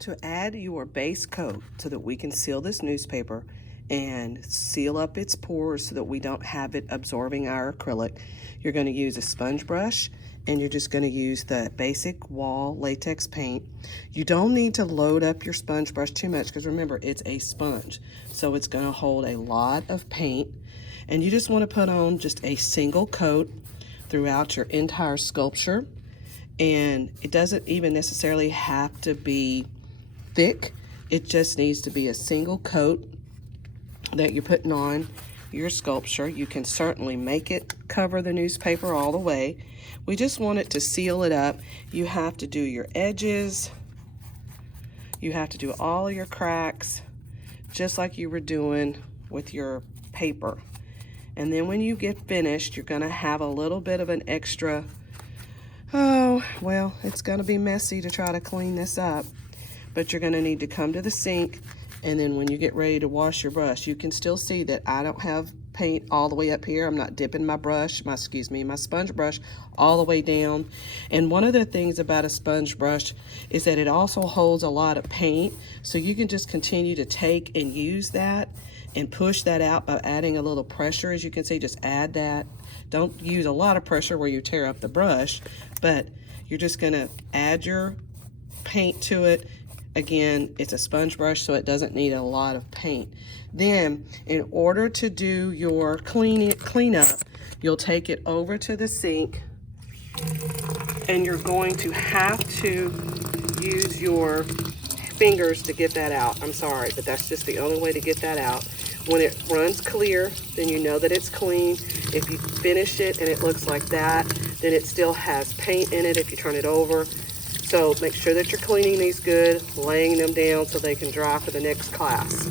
To add your base coat so that we can seal this newspaper and seal up its pores so that we don't have it absorbing our acrylic, you're going to use a sponge brush and you're just going to use the basic wall latex paint. You don't need to load up your sponge brush too much because remember, it's a sponge, so it's going to hold a lot of paint. And you just want to put on just a single coat throughout your entire sculpture. And it doesn't even necessarily have to be thick. It just needs to be a single coat that you're putting on your sculpture. You can certainly make it cover the newspaper all the way. We just want it to seal it up. You have to do your edges. You have to do all your cracks, just like you were doing with your paper. And then when you get finished, you're gonna have a little bit of an extra, oh, well, it's gonna be messy to try to clean this up. But you're gonna need to come to the sink, and then when you get ready to wash your brush, you can still see that I don't have paint all the way up here. I'm not dipping my brush, my sponge brush all the way down. And one of the things about a sponge brush is that it also holds a lot of paint, so you can just continue to take and use that and push that out by adding a little pressure. As you can see, just add that. Don't use a lot of pressure where you tear up the brush, but you're just gonna add your paint to it. Again, it's a sponge brush, so it doesn't need a lot of paint. Then, in order to do your cleanup, you'll take it over to the sink, and you're going to have to use your fingers to get that out. I'm sorry, but that's just the only way to get that out. When it runs clear, then you know that it's clean. If you finish it and it looks like that, then it still has paint in it if you turn it over. So make sure that you're cleaning these good, laying them down so they can dry for the next class.